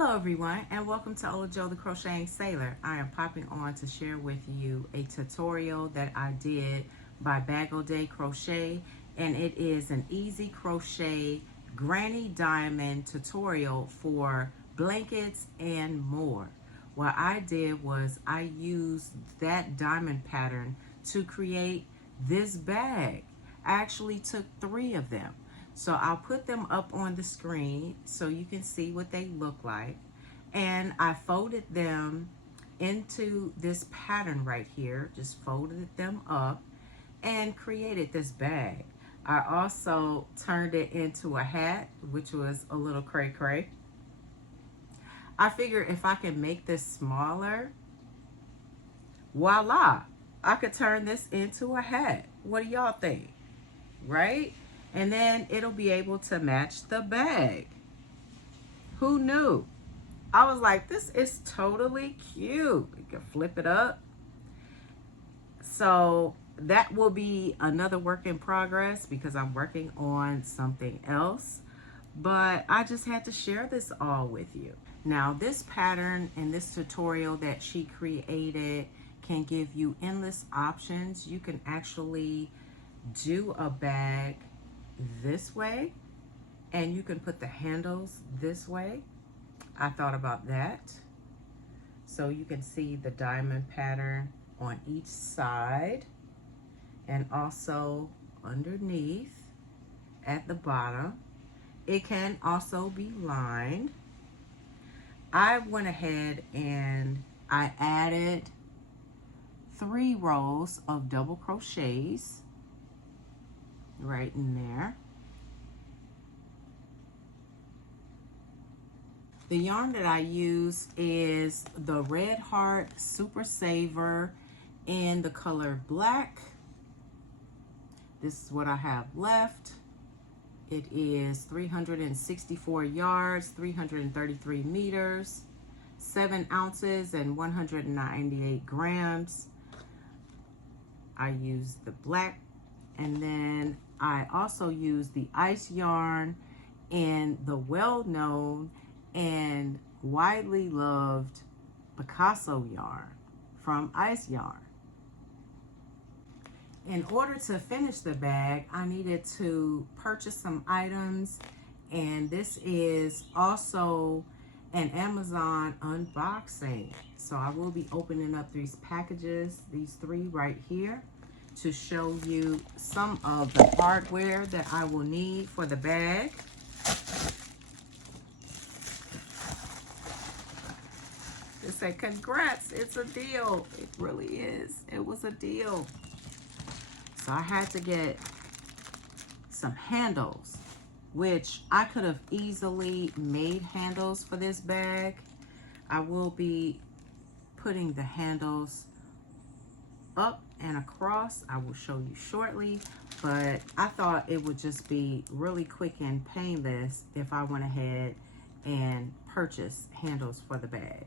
Hello everyone, and welcome to Ola Joe the Crocheting Sailor. I am popping on to share with you a tutorial that I did by Bag O Day Crochet, and it is an easy crochet granny diamond tutorial for blankets and more. What I did was I used that diamond pattern to create this bag. I actually took 3 of them. So I'll put them up on the screen so you can see what they look like. And I folded them into this pattern right here, just folded them up and created this bag. I also turned it into a hat, which was a little cray-cray. I figured if I can make this smaller, voila, I could turn this into a hat. What do y'all think? Right? And then it'll be able to match the bag. Who knew? I was like, this is totally cute. You can flip it up. So that will be another work in progress because I'm working on something else. But I just had to share this all with you. Now this pattern and this tutorial that she created can give you endless options. You can actually do a bag this way, and you can put the handles this way. I thought about that. So you can see the diamond pattern on each side and also underneath at the bottom. It can also be lined. I went ahead and I added 3 rows of double crochets right in there. The yarn that I use is the Red Heart Super Saver in the color black. This is what I have left. It is 364 yards, 333 meters, 7 ounces, and 198 grams. I use the black, and then I also use the ice yarn in the well-known and widely loved Picasso yarn from Ice Yarn. In order to finish the bag, I needed to purchase some items, and this is also an Amazon unboxing. So I will be opening up these packages, these 3 right here, to show you some of the hardware that I will need for the bag. They say, congrats, it's a deal. It really is. It was a deal. So I had to get some handles, which I could have easily made handles for this bag. I will be putting the handles up and across. I will show you shortly, but I thought it would just be really quick and painless if I went ahead and purchased handles for the bag.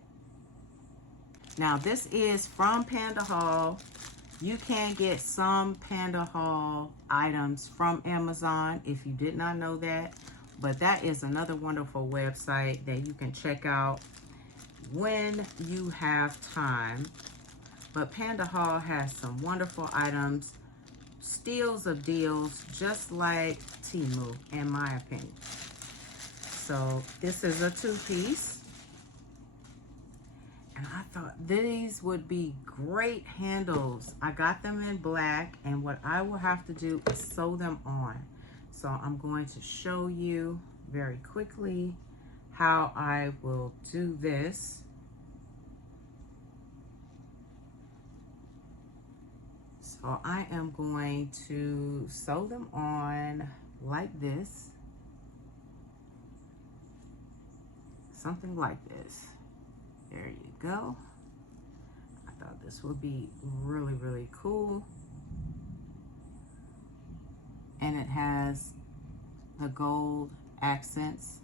Now this is from Panda Haul. You can get some Panda Haul items from Amazon if you did not know that, but that is another wonderful website that you can check out when you have time. But Panda Haul has some wonderful items, steals of deals, just like Temu, in my opinion. So this is a 2-piece. And I thought these would be great handles. I got them in black, and what I will have to do is sew them on. So I'm going to show you very quickly how I will do this. So I am going to sew them on like this. Something like this. There you go. I thought this would be really, really cool. And it has the gold accents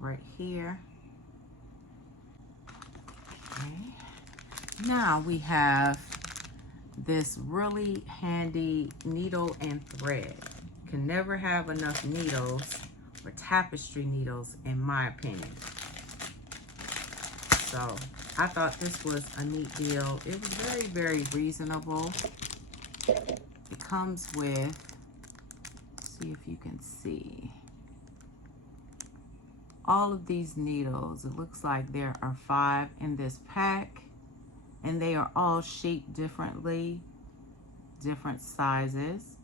right here. Okay. Now we have this really handy needle and thread. Can never have enough needles or tapestry needles, in my opinion. So I thought this was a neat deal. It was very, very reasonable. It comes with, see if you can see, all of these needles. It looks like there are 5 in this pack, and they are all shaped differently, different sizes.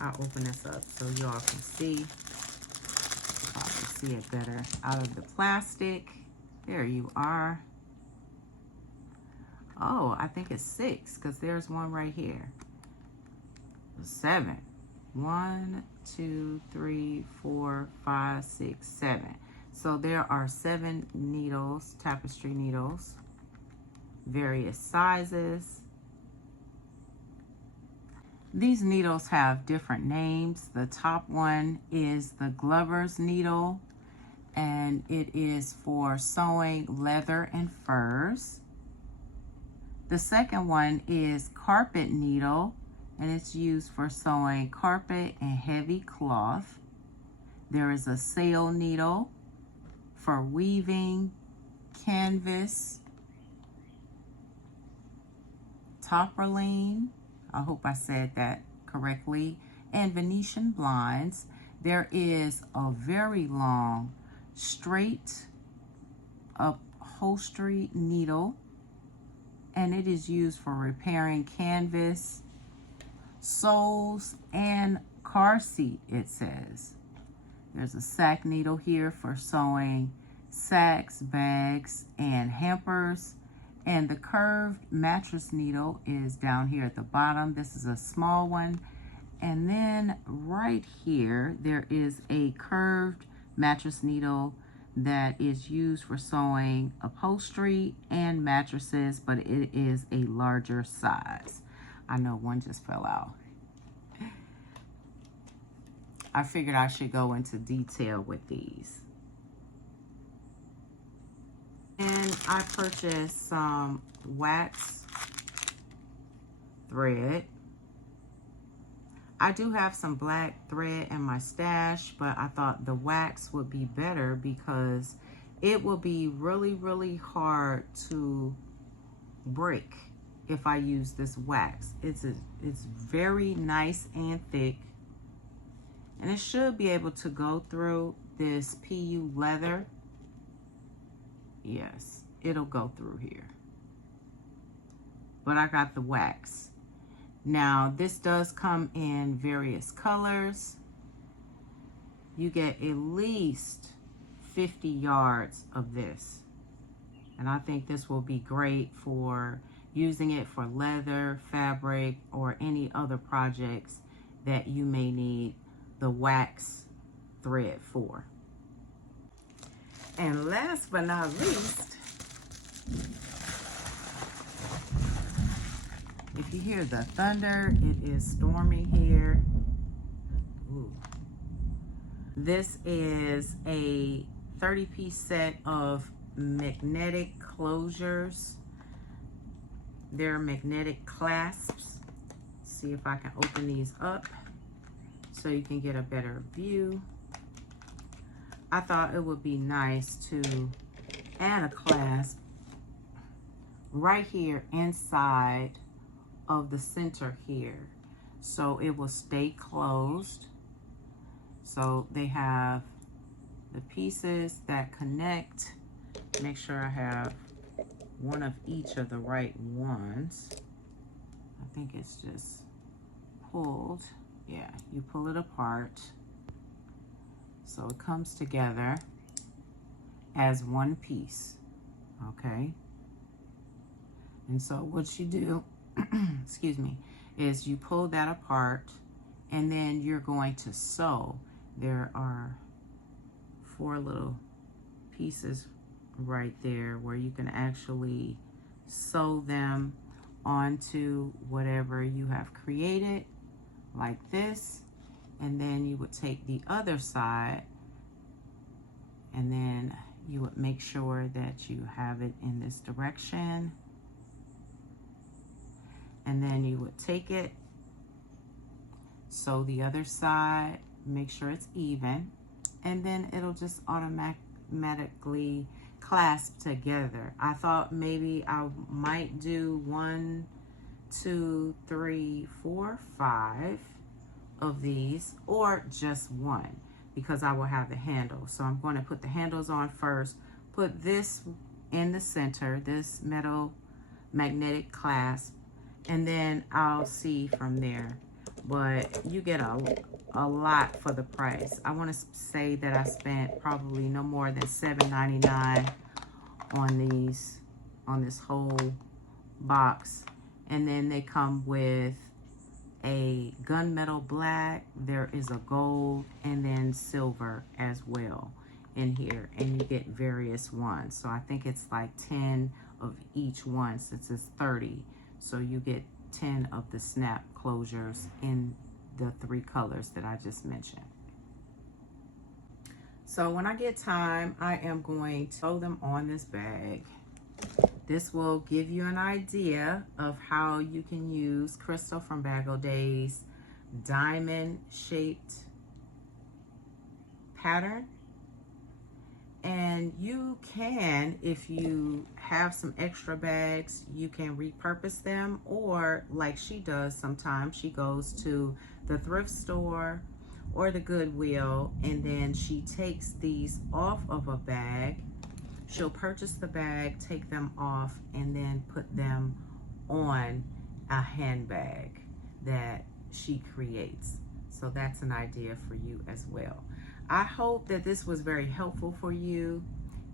I'll open this up so y'all can see. Probably see it better out of the plastic. There you are. Oh, I think it's 6 because there's one right here. 7. 1, 2, 3, 4, 5, 6, 7. So there are 7 needles, tapestry needles, various sizes. These needles have different names. The top one is the Glover's needle, and it is for sewing leather and furs. The second one is Carpet needle, and it's used for sewing carpet and heavy cloth. There is a Sail needle for weaving canvas, Topperline, I hope I said that correctly, and Venetian blinds. There is a very long straight upholstery needle, and it is used for repairing canvas, soles, and car seat, it says. There's a sack needle here for sewing sacks, bags, and hampers. And the curved mattress needle is down here at the bottom. This is a small one. And then right here, there is a curved mattress needle that is used for sewing upholstery and mattresses, but it is a larger size. I know one just fell out. I figured I should go into detail with these. And I purchased some wax thread. I do have some black thread in my stash, but I thought the wax would be better because it will be really, really hard to break if I use this wax. It's very nice and thick, and it should be able to go through this PU leather. Yes, it'll go through here. But I got the wax. Now, this does come in various colors. You get at least 50 yards of this. And I think this will be great for using it for leather, fabric, or any other projects that you may need the wax thread for. And last but not least, if you hear the thunder, it is stormy here. Ooh. This is a 30-piece set of magnetic closures. They're magnetic clasps. See if I can open these up so you can get a better view. I thought it would be nice to add a clasp right here inside of the center here, so it will stay closed. So they have the pieces that connect. Make sure I have one of each of the right ones. I think it's just pulled. Yeah, you pull it apart. So it comes together as one piece, okay? And so what you do, excuse me, is you pull that apart, and then you're going to sew. There are 4 little pieces right there where you can actually sew them onto whatever you have created, like this. And then you would take the other side, and then you would make sure that you have it in this direction. And then you would take it, sew the other side, make sure it's even. and then it'll just automatically clasp together. I thought maybe I might do 1, 2, 3, 4, 5 of these, or just one, because I will have the handle. So I'm going to put the handles on first, put this in the center, this metal magnetic clasp, and then I'll see from there. But you get a lot for the price. I want to say that I spent probably no more than $7.99 on these, on this whole box. And then they come with a gunmetal black, there is a gold, and then silver as well in here, and you get various ones. So I think it's like 10 of each one, since it's 30. So you get 10 of the snap closures in the 3 colors that I just mentioned. So when I get time, I am going to sew them on this bag. This will give you an idea of how you can use Crystal from Bag O' Day's diamond shaped pattern. And you can, if you have some extra bags, you can repurpose them, or like she does sometimes, she goes to the thrift store or the Goodwill, and then she takes these off of a bag. She'll purchase the bag, take them off, and then put them on a handbag that she creates. So that's an idea for you as well. I hope that this was very helpful for you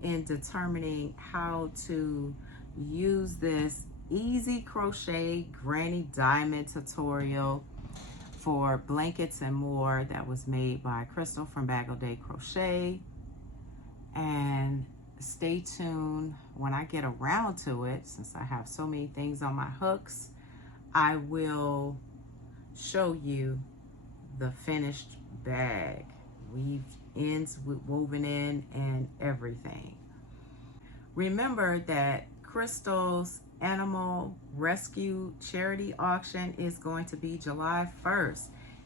in determining how to use this easy crochet granny diamond tutorial for blankets and more that was made by Crystal from Bag O' Day Crochet. And stay tuned when I get around to it. Since I have so many things on my hooks, I will show you the finished bag, weaved ends woven in and everything. Remember that Crystal's animal rescue charity auction is going to be July 1st.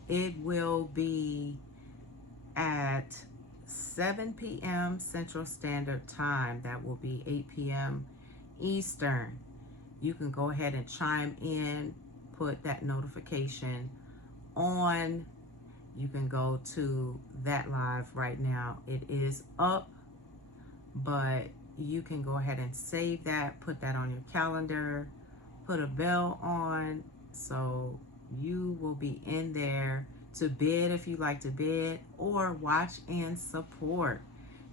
It will be at 7 p.m. Central Standard Time. That will be 8 p.m. Eastern. You can go ahead and chime in, put that notification on. You can go to that live right now. It is up, but you can go ahead and save that, put that on your calendar, put a bell on, so you will be in there to bid if you like to bid, or watch and support.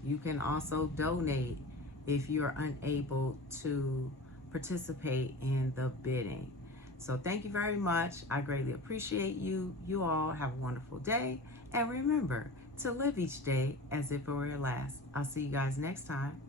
You can also donate if you're unable to participate in the bidding. So thank you very much. I greatly appreciate you. You all have a wonderful day. And remember to live each day as if it were your last. I'll see you guys next time.